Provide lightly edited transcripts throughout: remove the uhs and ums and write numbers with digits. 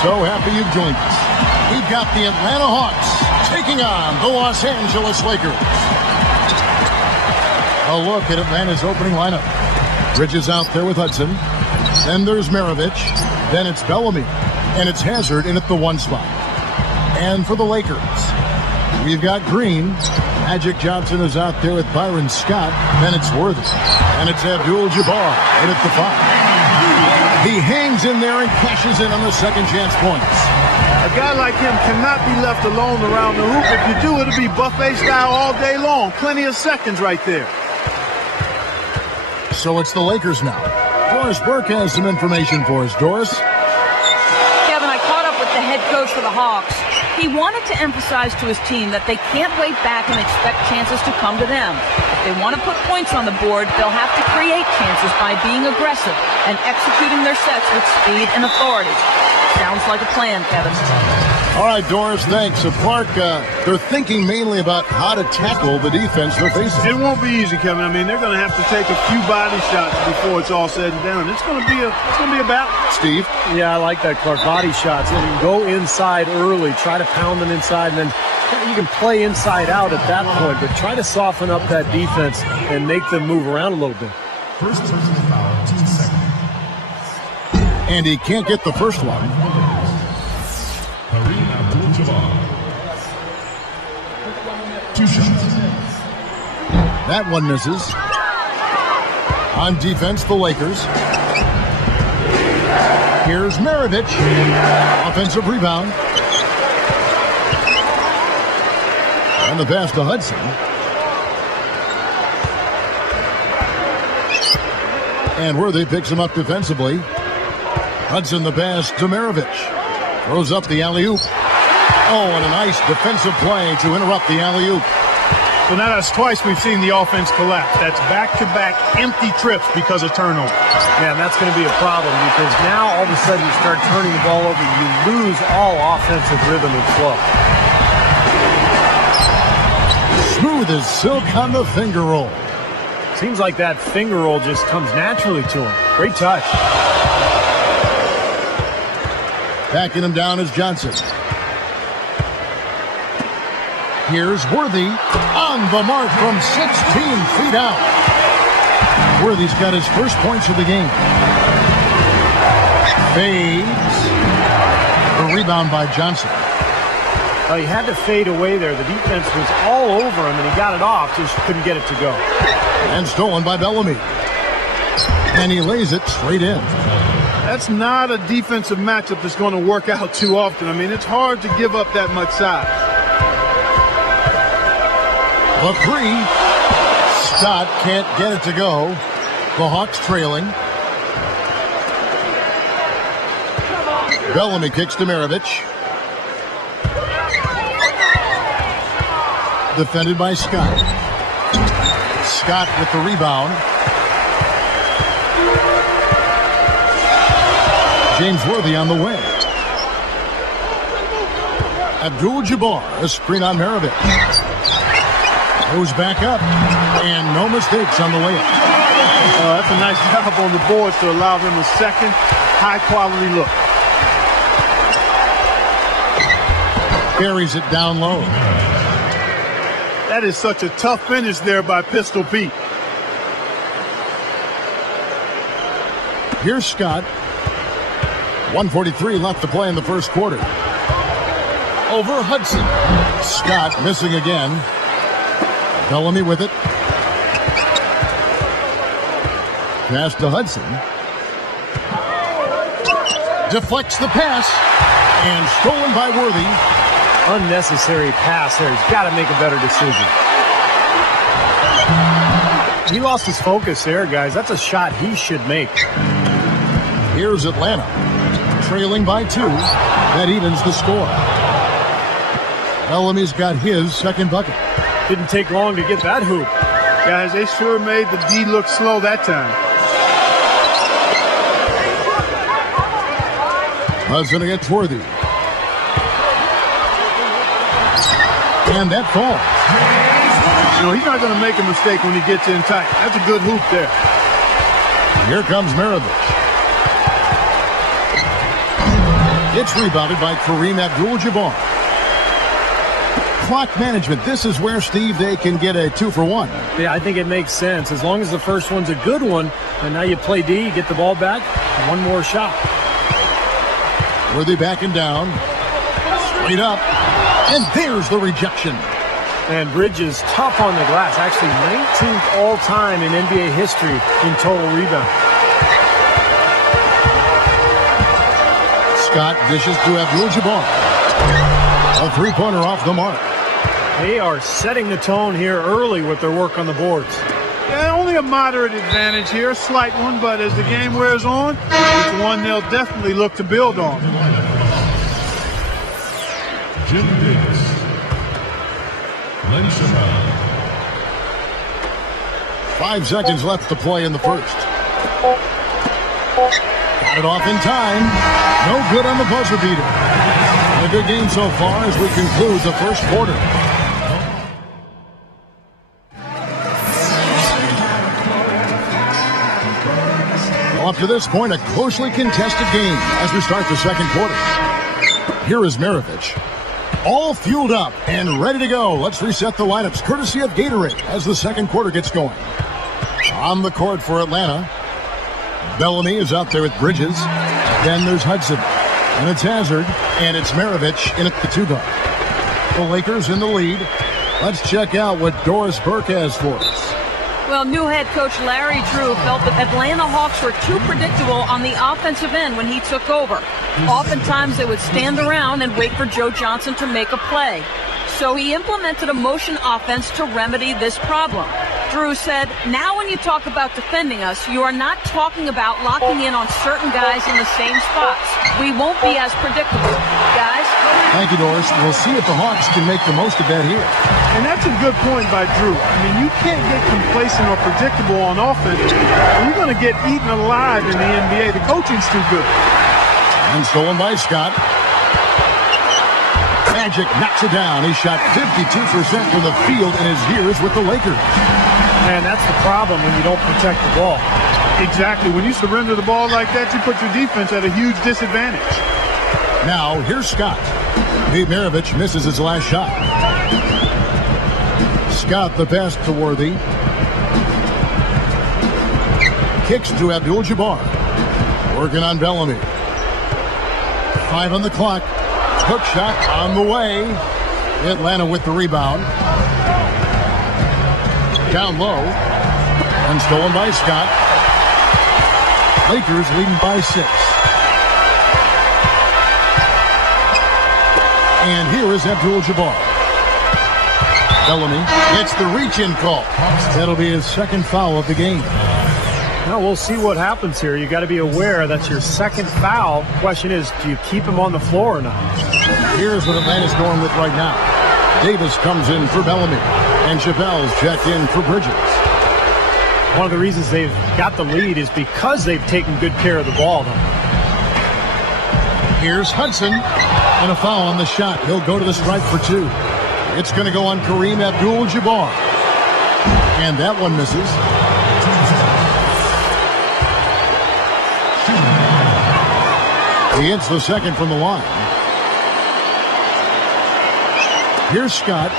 So happy you've joined us. We've got the Atlanta Hawks taking on the Los Angeles Lakers. A look at Atlanta's opening lineup. Bridges out there with Hudson. Then there's Maravich. Then it's Bellamy. And it's Hazard in at the 1 spot. And for the Lakers, we've got Green. Magic Johnson is out there with Byron Scott. Then it's Worthy. And it's Abdul-Jabbar in at the 5. He hangs in there and cashes in on the second chance points. A guy like him cannot be left alone around the hoop. If you do, it'll be buffet style all day long. Plenty of seconds right there. So it's the Lakers now. Doris Burke has some information for us. Doris? Kevin, I caught up with the head coach for the Hawks. He wanted to emphasize to his team that they can't wait back and expect chances to come to them. If they want to put points on the board, they'll have to create chances by being aggressive and executing their sets with speed and authority. Sounds like a plan, Kevin. All right, Doris, thanks. So, Clark, they're thinking mainly about how to tackle the defense they're facing. It won't be easy, Kevin. I mean, they're going to have to take a few body shots before it's all said and done. It's going to be a battle. Steve? Yeah, I like that, Clark. Body shots. You can go inside early, try to pound them inside, and then you can play inside out at that point, but try to soften up that defense and make them move around a little bit. First personal foul, 2 seconds. And he can't get the first one. Abdul-Jabbar. 2 shots. That one misses. On defense, the Lakers. Here's Maravich. Offensive rebound. And the pass to Hudson. And Worthy picks him up defensively. Hudson the pass to Maravich. Throws up the alley-oop. Oh, and a nice defensive play to interrupt the alley-oop. So now that's twice we've seen the offense collapse. That's back-to-back empty trips because of turnover. Yeah, and that's going to be a problem because now all of a sudden you start turning the ball over. You lose all offensive rhythm and flow. Smooth as silk on the finger roll. Seems like that finger roll just comes naturally to him. Great touch. Backing him down is Johnson. Here's Worthy on the mark from 16 feet out. Worthy's got his first points of the game. Fades. A rebound by Johnson. Well, he had to fade away there. The defense was all over him, and he got it off, just couldn't get it to go. And stolen by Bellamy. And he lays it straight in. That's not a defensive matchup that's going to work out too often. I mean, it's hard to give up that much size. The 3. Scott can't get it to go. The Hawks trailing. Bellamy kicks to Maravich. Defended by Scott. Scott with the rebound. James Worthy on the way. Abdul-Jabbar, a screen on Maravich. Goes back up, and no mistakes on the layup. That's a nice job on the boards to allow them a second high-quality look. Carries it down low. That is such a tough finish there by Pistol Pete. Here's Scott. 1:43 left to play in the first quarter. Over Hudson. Scott missing again. Bellamy with it. Pass to Hudson. Deflects the pass. And stolen by Worthy. Unnecessary pass there. He's got to make a better decision. He lost his focus there, guys. That's a shot he should make. Here's Atlanta. Trailing by 2. That evens the score. Bellamy's got his second bucket. Didn't take long to get that hoop. Guys, they sure made the D look slow that time. Hudson against Worthy. And that falls. You know, he's not going to make a mistake when he gets in tight. That's a good hoop there. Here comes Maravich. It's rebounded by Kareem Abdul-Jabbar. Clock management. This is where, Steve, they can get a 2-for-1. Yeah, I think it makes sense. As long as the first one's a good one, and now you play D, you get the ball back, and one more shot. Worthy backing down. Straight up. And there's the rejection. And Bridges tough on the glass. Actually 19th all-time in NBA history in total rebound. Scott dishes to Abdul-Jabbar. A three-pointer off the mark. They are setting the tone here early with their work on the boards. Yeah, only a moderate advantage here, a slight one, but as the game wears on, it's one they'll definitely look to build on. Jim Davis. Len Chappelle. 5 seconds left to play in the first. Got it off in time. No good on the buzzer beater. A good game so far as we conclude the first quarter. Well, up to this point, a closely contested game as we start the second quarter. Here is Maravich. All fueled up and ready to go. Let's reset the lineups courtesy of Gatorade as the second quarter gets going. On the court for Atlanta, Bellamy is out there with Bridges. Then there's Hudson. And it's Hazard. And it's Maravich in at the 2-guard. The Lakers in the lead. Let's check out what Doris Burke has for us. Well, new head coach Larry Drew felt that Atlanta Hawks were too predictable on the offensive end when he took over. Oftentimes they would stand around and wait for Joe Johnson to make a play. So he implemented a motion offense to remedy this problem. Drew said, now when you talk about defending us, you are not talking about locking in on certain guys in the same spots. We won't be as predictable. Guys? Thank you, Doris. We'll see if the Hawks can make the most of that here. And that's a good point by Drew. I mean, you can't get complacent or predictable on offense. You're going to get eaten alive in the NBA. The coaching's too good. And stolen by Scott. Magic knocks it down. He shot 52% from the field in his years with the Lakers. And that's the problem when you don't protect the ball. Exactly. When you surrender the ball like that, you put your defense at a huge disadvantage. Now, here's Scott. Pete Maravich misses his last shot. Scott the pass to Worthy. Kicks to Abdul-Jabbar. Working on Bellamy. 5 on the clock. Hook shot on the way. Atlanta with the rebound. Down low. And stolen by Scott. Lakers leading by 6. And here is Abdul-Jabbar. Bellamy gets the reach-in call. That'll be his second foul of the game. Now we'll see what happens here. You got to be aware that's your second foul. Question is, do you keep him on the floor or not? Here's what Atlanta's going with right now. Davis comes in for Bellamy. And Chappelle's checked in for Bridges. One of the reasons they've got the lead is because they've taken good care of the ball, though. Here's Hudson. And a foul on the shot. He'll go to the stripe for 2. It's going to go on Kareem Abdul-Jabbar. And that one misses. He hits the second from the line. Here's Scott.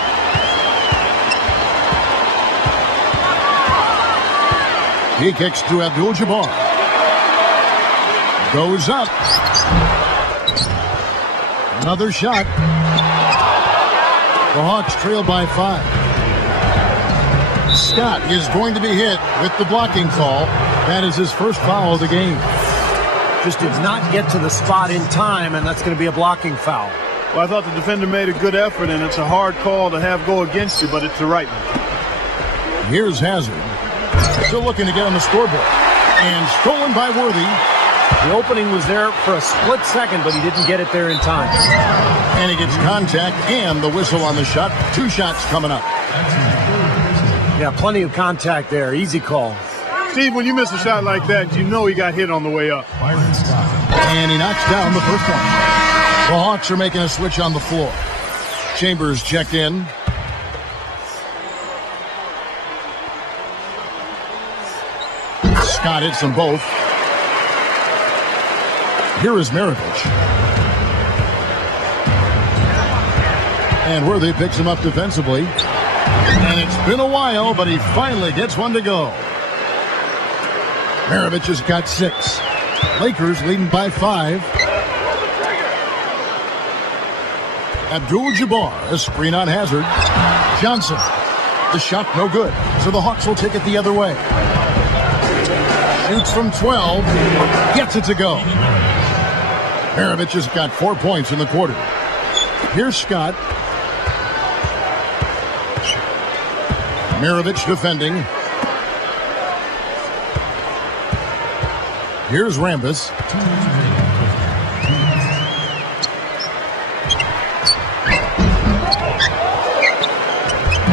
He kicks to Abdul-Jabbar. Goes up. Another shot. The Hawks trail by 5. Scott is going to be hit with the blocking call. That is his first foul of the game. Just did not get to the spot in time, and that's going to be a blocking foul. Well, I thought the defender made a good effort, and it's a hard call to have go against you, but it's the right one. Here's Hazard. Still looking to get on the scoreboard. And stolen by Worthy. The opening was there for a split second, but he didn't get it there in time. And he gets contact and the whistle on the shot. 2 shots coming up. Yeah, plenty of contact there. Easy call. Steve, when you miss a shot like that, you know he got hit on the way up. And he knocks down the first one. The Hawks are making a switch on the floor. Chambers checked in. Scott hits them both. Here is Maravich. And Worthy picks him up defensively. And it's been a while, but he finally gets one to go. Maravich has got 6. Lakers leading by 5. Abdul-Jabbar, a screen on Hazard. Johnson. The shot no good, so the Hawks will take it the other way. Shoots from 12. Gets it to go. Maravich has got 4 points in the quarter. Here's Scott. Maravich defending. Here's Rambis.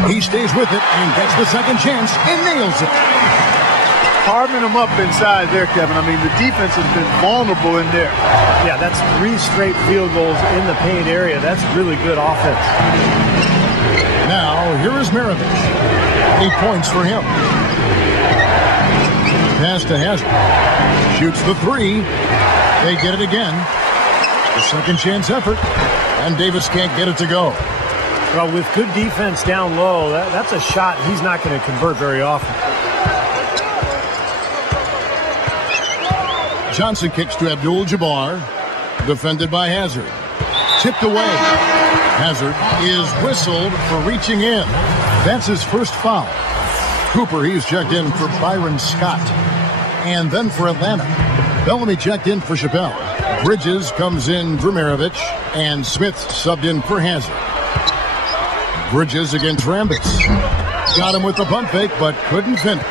He stays with it and gets the second chance and nails it. Carving them up inside there, Kevin. I mean, the defense has been vulnerable in there. Yeah, that's 3 straight field goals in the paint area. That's really good offense. Now, here is Maravich. 8 points for him. Pass to Hazard. Shoots the 3. They get it again. The second chance effort. And Davis can't get it to go. Well, with good defense down low, that's a shot he's not going to convert very often. Johnson kicks to Abdul-Jabbar. Defended by Hazard. Tipped away. Hazard is whistled for reaching in. That's his first foul. Cooper, he's checked in for Byron Scott. And then for Atlanta, Bellamy checked in for Chappelle. Bridges comes in for Maravich. And Smith subbed in for Hazard. Bridges against Rambis. Got him with the pump fake, but couldn't finish.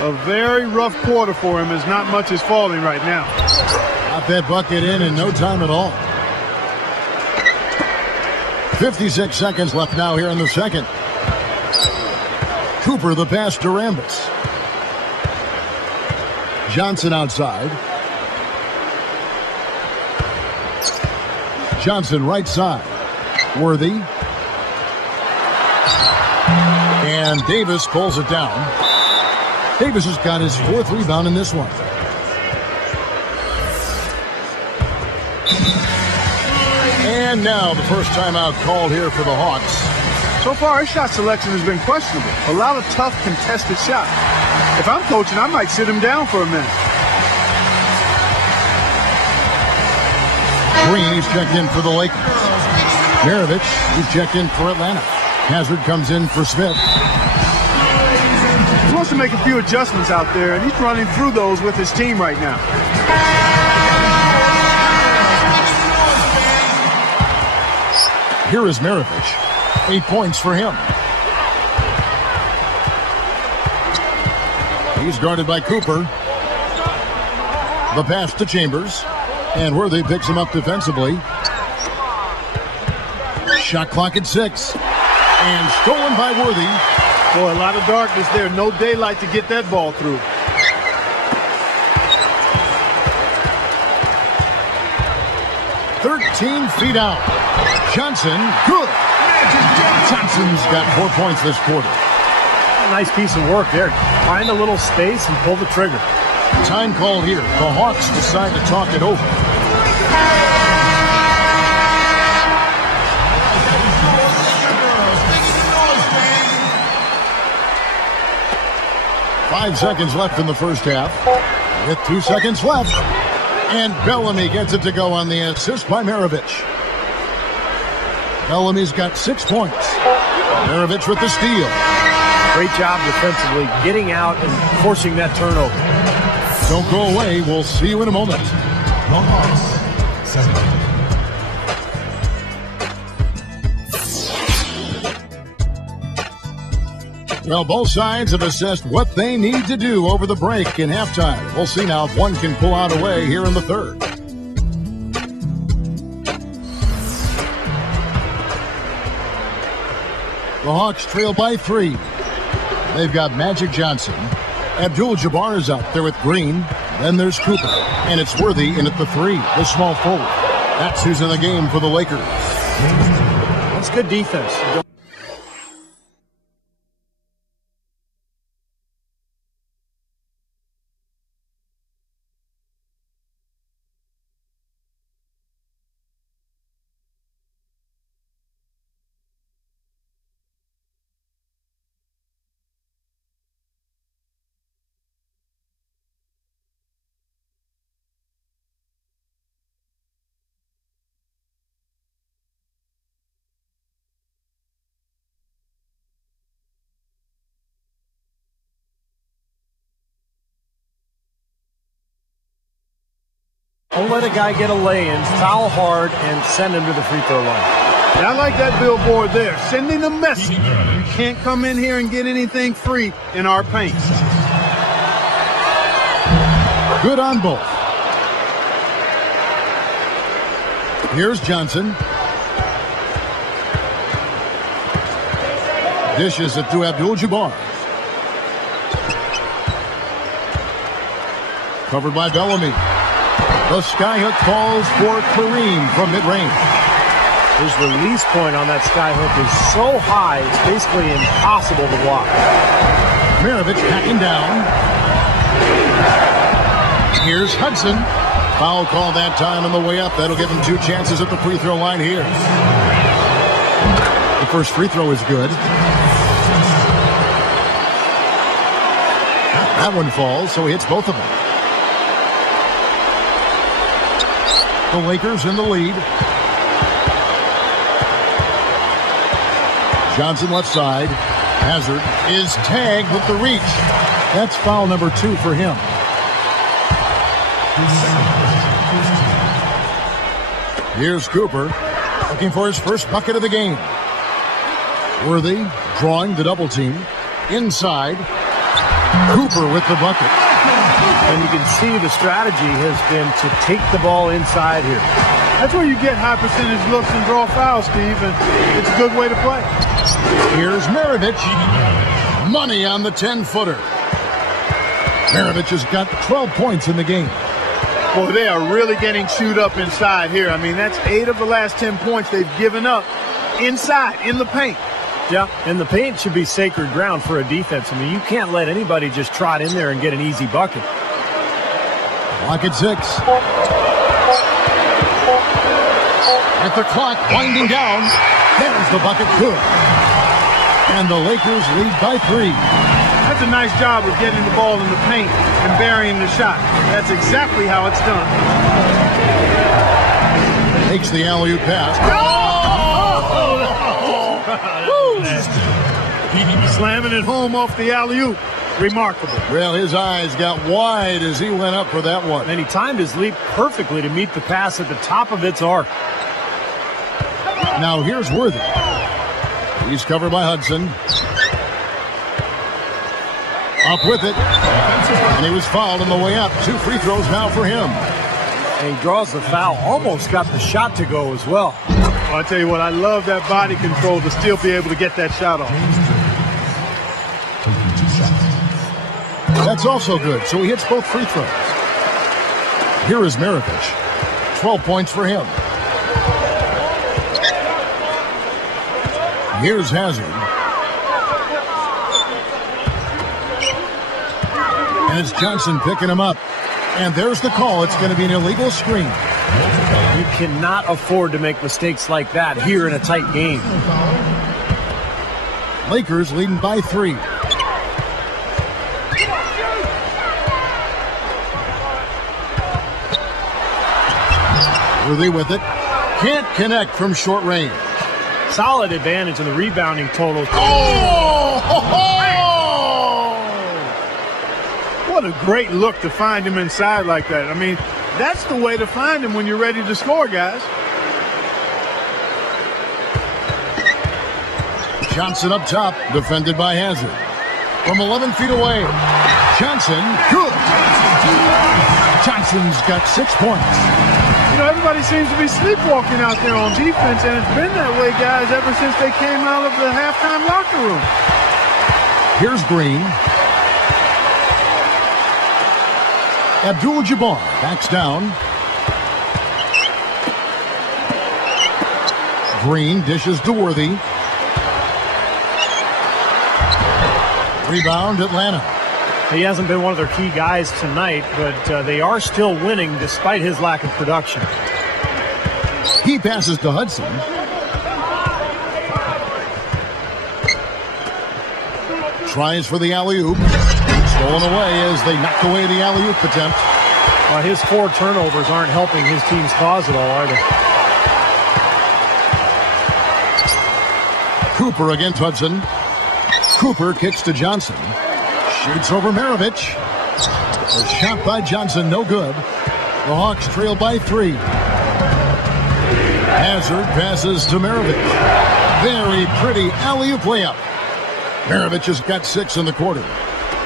A very rough quarter for him as not much is falling right now. Got that bucket in no time at all. 56 seconds left now here in the second. Cooper the pass to Rambis. Johnson outside. Johnson right side. Worthy. And Davis pulls it down. Davis has got his 4th rebound in this one. And now the first timeout called here for the Hawks. So far, his shot selection has been questionable. A lot of tough, contested shots. If I'm coaching, I might sit him down for a minute. Green, he's checked in for the Lakers. Maravich, he's checked in for Atlanta. Hazard comes in for Smith. He wants to make a few adjustments out there, and he's running through those with his team right now. Here is Maravich. 8 points for him. He's guarded by Cooper. The pass to Chambers. And Worthy picks him up defensively. Shot clock at 6. And stolen by Worthy. Boy, a lot of darkness there. No daylight to get that ball through. Feet out. Johnson, good. Johnson's got 4 points this quarter. Nice piece of work there. Find a little space and pull the trigger. Time called here. The Hawks decide to talk it over. Five seconds left in the first half. With 2 seconds left. And Bellamy gets it to go on the assist by Maravich. Bellamy's got 6 points. Maravich with the steal. Great job defensively, getting out and forcing that turnover. Don't go away. We'll see you in a moment. Well, both sides have assessed what they need to do over the break in halftime. We'll see now if one can pull out a way here in the third. The Hawks trail by 3. They've got Magic Johnson. Abdul-Jabbar is out there with Green. Then there's Cooper. And it's Worthy in at the 3, the small forward. That's who's in the game for the Lakers. That's good defense. Don't let a guy get a lay-in, foul hard, and send him to the free throw line. And I like that billboard there, sending a message. You can't come in here and get anything free in our paint. Good on both. Here's Johnson. Dishes it to Abdul-Jabbar. Covered by Bellamy. The skyhook calls for Kareem from mid-range. His release point on that skyhook is so high, it's basically impossible to block. Maravich backing down. Here's Hudson. Foul call that time on the way up. That'll give him 2 chances at the free throw line here. The first free throw is good. That one falls, so he hits both of them. The Lakers in the lead. Johnson left side. Hazard is tagged with the reach. That's foul number 2 for him. Here's Cooper looking for his first bucket of the game. Worthy drawing the double team. Inside. Cooper with the bucket. And you can see the strategy has been to take the ball inside here. That's where you get high percentage looks and draw fouls, Steve, and it's a good way to play. Here's Maravich. Money on the 10-footer. Maravich has got 12 points in the game. Well, they are really getting chewed up inside here. I mean, that's 8 of the last 10 points they've given up inside, in the paint. Yeah, and the paint should be sacred ground for a defense. I mean, you can't let anybody just trot in there and get an easy bucket. Clock at 6. At the clock winding down, there's the bucket good. And the Lakers lead by 3. That's a nice job of getting the ball in the paint and burying the shot. That's exactly how it's done. Takes the alley-oop pass. Slamming it home off the alley-oop. Remarkable. Well, his eyes got wide as he went up for that one. And he timed his leap perfectly to meet the pass at the top of its arc. Now here's Worthy. He's covered by Hudson. Up with it. And he was fouled on the way up. 2 free throws now for him. And he draws the foul. Almost got the shot to go as well. Well, I tell you what, I love that body control to still be able to get that shot off. That's also good. So he hits both free throws. Here is Maravich. 12 points for him. Here's Hazard. And it's Johnson picking him up. And there's the call. It's going to be an illegal screen. You cannot afford to make mistakes like that here in a tight game. Lakers leading by 3. Worthy with it. Can't connect from short range. Solid advantage in the rebounding total. What a great look to find him inside like that. I mean, that's the way to find him when you're ready to score, guys. Johnson up top, defended by Hazard. From 11 feet away, Johnson, good. Johnson's got 6 points. You know, everybody seems to be sleepwalking out there on defense, and it's been that way, guys, ever since they came out of the halftime locker room. Here's Green. Abdul-Jabbar backs down. Green dishes to Worthy. Rebound, Atlanta. He hasn't been one of their key guys tonight, but they are still winning despite his lack of production. He passes to Hudson. Tries for the alley-oop. Stolen away as they knock away the alley-oop attempt. Well, his 4 turnovers aren't helping his team's cause at all, are they? Cooper against Hudson. Cooper kicks to Johnson. Shoots over Maravich. A shot by Johnson, no good. The Hawks trail by 3. Hazard passes to Maravich. Very pretty alley-oop layup. Maravich has got 6 in the quarter.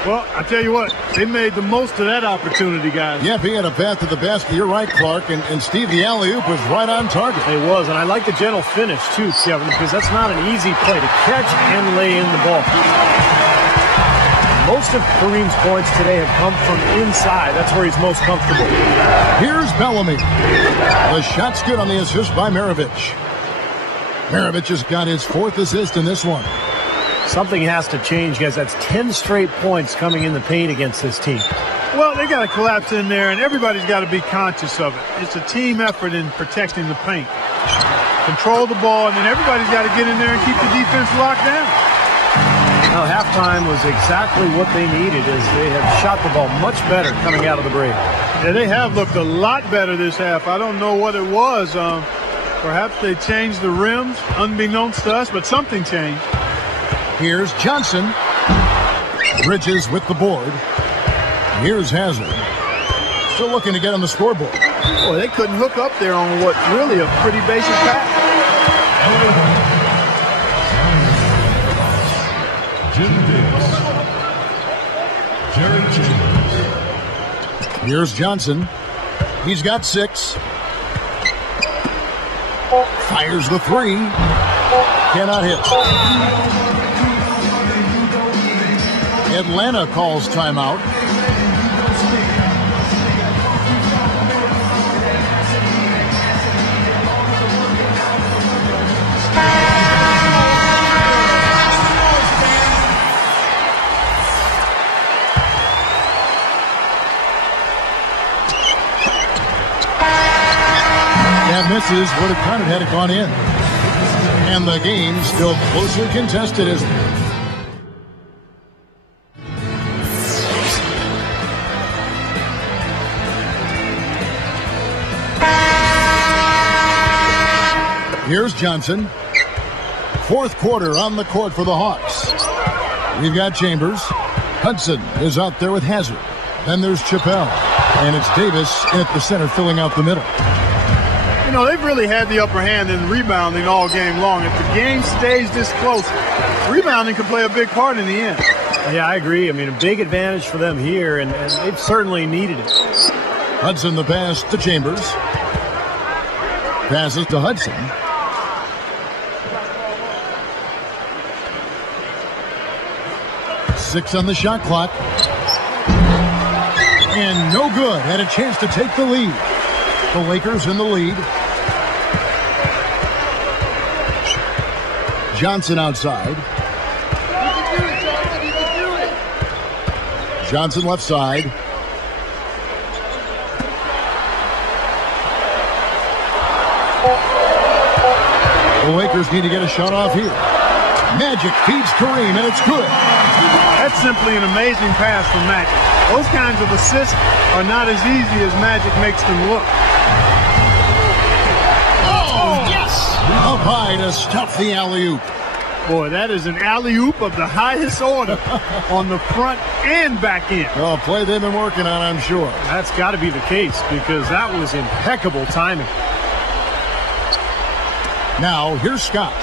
Well, I tell you what, they made the most of that opportunity, guys. Yep, he had a path to the basket. You're right, Clark. And Steve, the alley-oop was right on target. It was, and I like the gentle finish, too, Kevin, because that's not an easy play to catch and lay in the ball. Most of Kareem's points today have come from inside. That's where he's most comfortable. Here's Bellamy. The shot's good on the assist by Maravich. Maravich has got his 4th assist in this one. Something has to change, guys. That's 10 straight points coming in the paint against this team. Well, they got to collapse in there, and everybody's got to be conscious of it. It's a team effort in protecting the paint. Control the ball, and then everybody's got to get in there and keep the defense locked down. Now, halftime was exactly what they needed, as they have shot the ball much better coming out of the break. Yeah, they have looked a lot better this half. I don't know what it was. Perhaps they changed the rims, unbeknownst to us, but something changed. Here's Johnson. Bridges with the board. Here's Hazard. Still looking to get on the scoreboard. Boy, they couldn't hook up there on what's really a pretty basic pass. Jim Davis. Jerry Chambers. Here's Johnson. He's got 6. Fires the 3. Cannot hit. Atlanta calls timeout. That misses, would have counted had it gone in. And the game still closely contested, isn't it? Here's Johnson. 4th quarter on the court for the Hawks. We've got Chambers. Hudson is out there with Hazard. Then there's Chappelle. And it's Davis at the center filling out the middle. You know, they've really had the upper hand in rebounding all game long. If the game stays this close, rebounding can play a big part in the end. Yeah, I agree. I mean, a big advantage for them here, and they've certainly needed it. Hudson the pass to Chambers. Passes to Hudson. Six on the shot clock. And no good. Had a chance to take the lead. The Lakers in the lead. Johnson outside. Johnson left side. The Lakers need to get a shot off here. Magic feeds Kareem, and it's good. That's simply an amazing pass from Magic. Those kinds of assists are not as easy as Magic makes them look. Oh, yes! Up high to stuff the alley-oop. Boy, that is an alley-oop of the highest order on the front and back end. Oh, play they've been working on, I'm sure. That's got to be the case because that was impeccable timing. Now, here's Scott.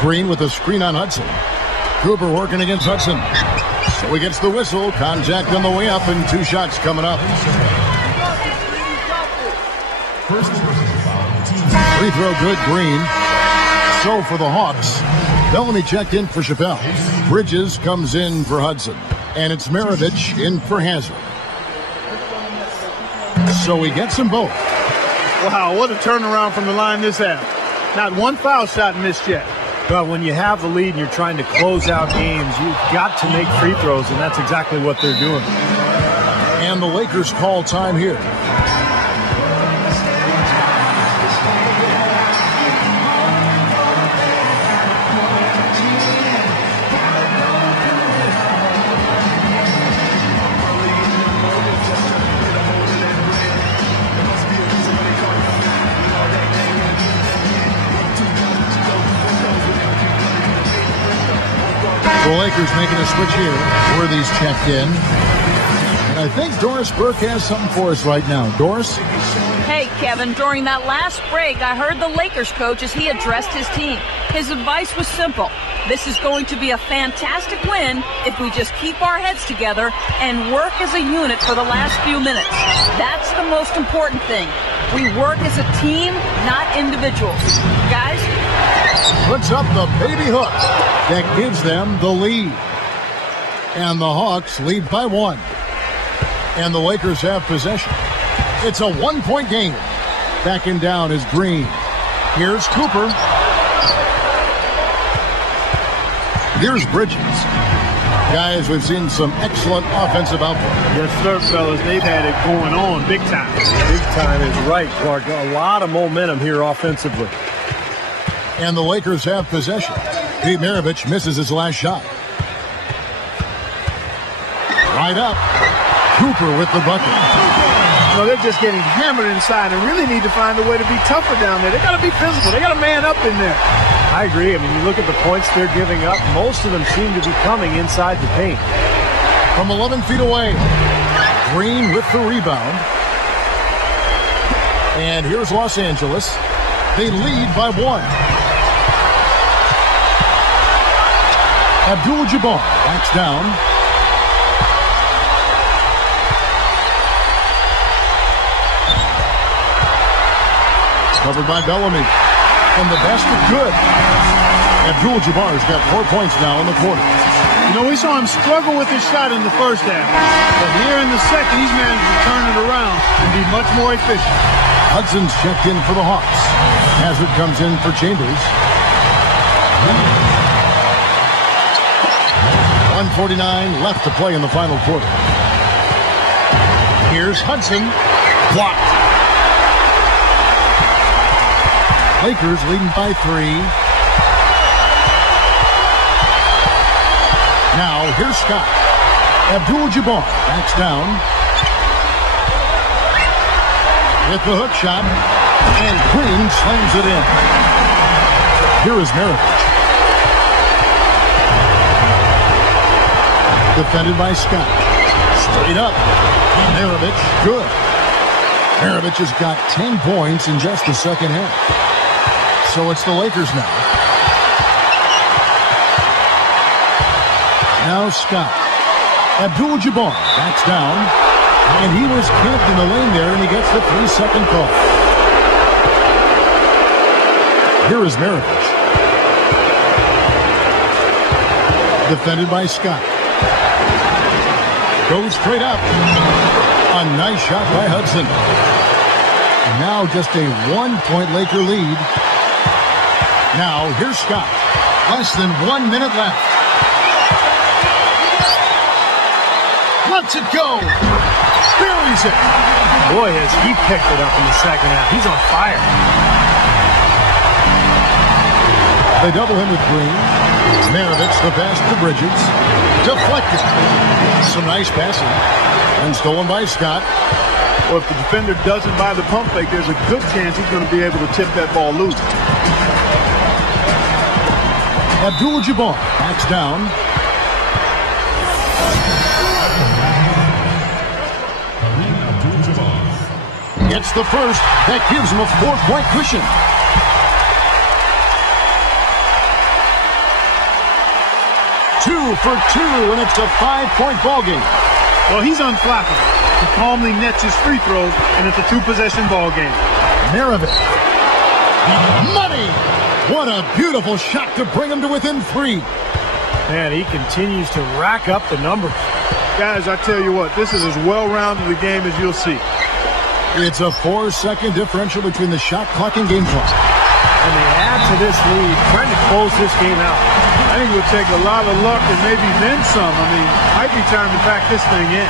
Green with a screen on Hudson. Cooper working against Hudson. So he gets the whistle. Contact on the way up and 2 shots coming up. First Free throw good, Green. So for the Hawks, Bellamy checked in for Chappelle. Bridges comes in for Hudson. And it's Maravich in for Hazard. So he gets them both. Wow, what a turnaround from the line this half. Not one foul shot missed yet. But when you have the lead and you're trying to close out games, you've got to make free throws, and that's exactly what they're doing. And the Lakers call time here. The Lakers making a switch here. Worthy's checked in. I think Doris Burke has something for us right now. Doris? Hey, Kevin, during that last break, I heard the Lakers coach as he addressed his team. His advice was simple. This is going to be a fantastic win if we just keep our heads together and work as a unit for the last few minutes. That's the most important thing. We work as a team, not individuals. Guys? Puts up the baby hook that gives them the lead. And the Hawks lead by 1. And the Lakers have possession. It's a 1-point game. Backing down is Green. Here's Cooper. Here's Bridges. Guys, we've seen some excellent offensive output. Yes, sir, fellas. They've had it going on big time. Big time is right, Clark. A lot of momentum here offensively. And the Lakers have possession. Pete Maravich misses his last shot. Right up. Cooper with the bucket. No, they're just getting hammered inside and really need to find a way to be tougher down there. They got to be physical. They got to man up in there. I agree. I mean, you look at the points they're giving up. Most of them seem to be coming inside the paint. From 11 feet away, Green with the rebound. And here's Los Angeles. They lead by 1. Abdul-Jabbar backs down. Covered by Bellamy. And the basket good. Abdul-Jabbar's got 4 points now in the quarter. You know, we saw him struggle with his shot in the first half. But here in the second, he's managed to turn it around and be much more efficient. Hudson's checked in for the Hawks. Hazard comes in for Chambers. 1:49 left to play in the final quarter. Here's Hudson. Blocked. Lakers leading by 3. Now, here's Scott. Abdul-Jabbar backs down. With the hook shot. And Green slams it in. Here is Maravich. Defended by Scott. Straight up. Maravich, good. Maravich has got 10 points in just the second half. So it's the Lakers now. Now Scott. Abdul-Jabbar backs down. And he was camped in the lane there, and he gets the 3-second call. Here is Maravich. Defended by Scott. Goes straight up. A nice shot by Hudson. And now just a 1-point Laker lead. Now, here's Scott. Less than 1 minute left. Lets it go. Buries it. Boy, has he picked it up in the second half. He's on fire. They double him with Green. Maravich, the pass to Bridges. Deflected. Some nice passing. And stolen by Scott. Well, if the defender doesn't buy the pump fake, there's a good chance he's going to be able to tip that ball loose. Abdul-Jabbar backs down. Gets the first. That gives him a 4-point cushion. Two for 2, and it's a 5-point ball game. Well, he's unflappable. He calmly nets his free throws, and it's a 2-possession ball game. Maravich. Money! What a beautiful shot to bring him to within 3. Man, he continues to rack up the numbers. Guys, I tell you what, this is as well-rounded a game as you'll see. It's a 4-second differential between the shot clock and game clock. And they add to this lead, trying to close this game out. I think it would take a lot of luck and maybe then some. I mean, might be time to back this thing in.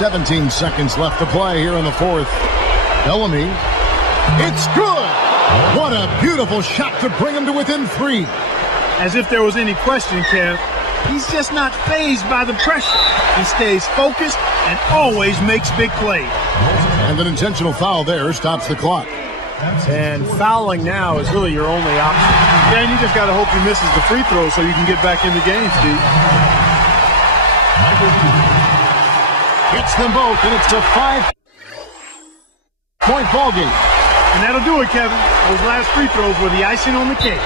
"17 seconds left to play here in the fourth. Bellamy. It's good! What a beautiful shot to bring him to within 3. As if there was any question, Kev, he's just not fazed by the pressure. He stays focused and always makes big plays. And an intentional foul there stops the clock. And fouling now is really your only option. Yeah, and you just got to hope he misses the free throw so you can get back in the game, Steve. Hits them both, and it's a 5-point ball game. And that'll do it, Kevin. Those last free throws were the icing on the cake.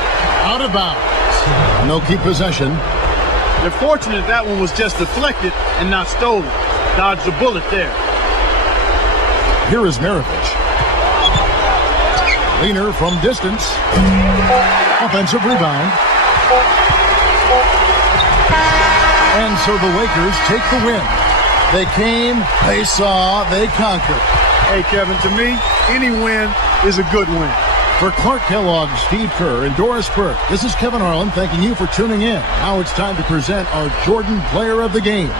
Out of bounds. And they'll keep possession. They're fortunate that one was just deflected and not stolen. Dodged a bullet there. Here is Maravich. Leaner from distance. Offensive rebound. And so the Lakers take the win. They came, they saw, they conquered. Hey, Kevin, to me, any win is a good win. For Clark Kellogg, Steve Kerr, and Doris Burke, this is Kevin Harlan thanking you for tuning in. Now it's time to present our Jordan Player of the Game.